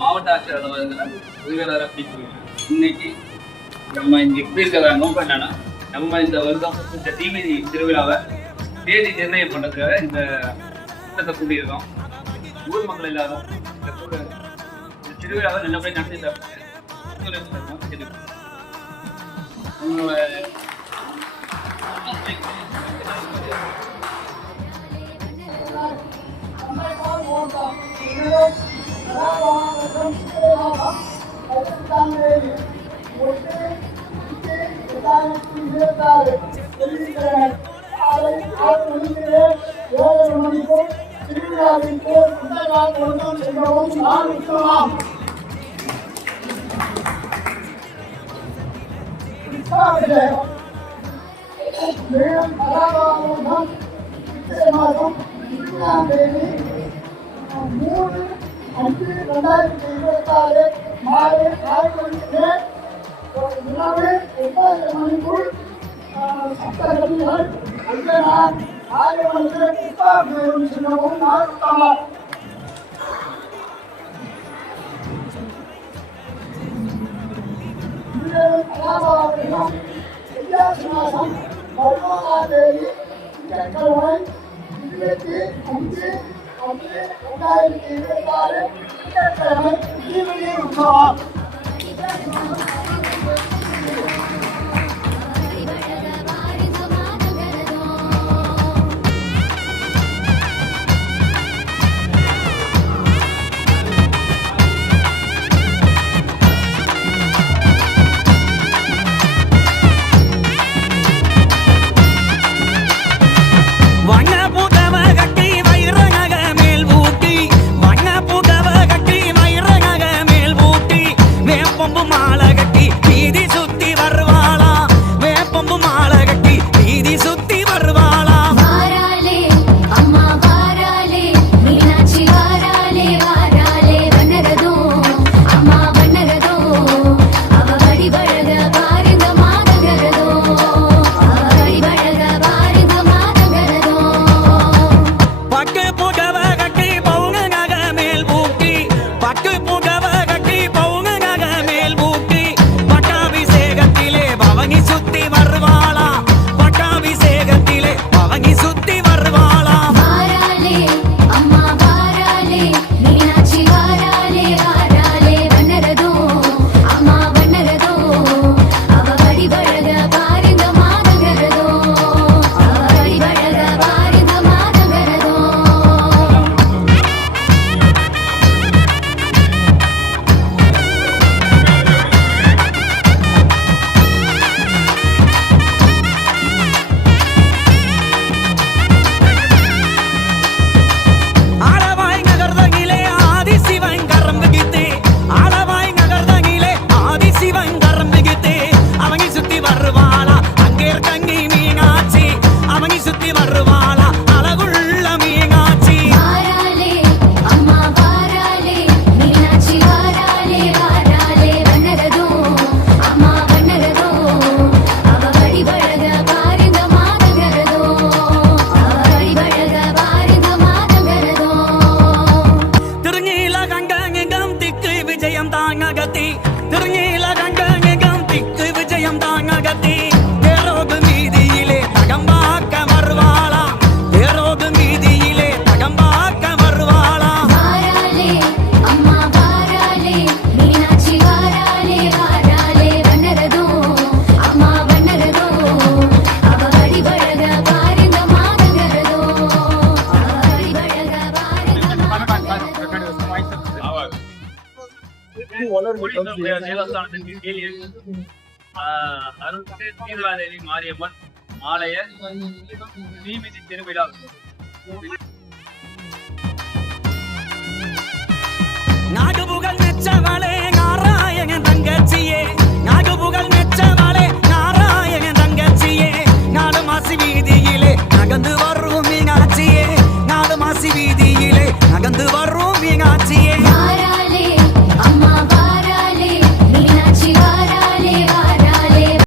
மாவட்ட ஆட்சியர் இன்னைக்கு நம்ம இங்க எப்படி இருக்கிற நோக்கம் என்னன்னா, நம்ம இந்த வருஷம் இந்த தீமிதி திருவிழாவை தேதி நிர்ணயம் பண்றதுக்காக இந்த கூட்டத்தை கூட்டியிருக்கோம். ஊர் மக்கள் எல்லாரும் இந்த திருவிழாவை நல்லபடியாக நடத்தி தரணும். மாலை 6 மணிக்கு உணவு 8 மணிக்குள் சப்தகதிகள் அஞ்சனார் 6 மணிக்கு புத்தாண்டு செல்லவும் நாடுத்தார். கலாபாரம் வித்தியாசமாசம் 11ஆம் தேதி திங்கட்கிழமை 25/5/2026 திங்கட்கிழமை தீமிதி உற்சவம். தேவஸ்தானத்தின் கீழ் அருள்மிகு தீர்வாதேவி மாரியம்மன் ஆலய தீமிதி திருவிழா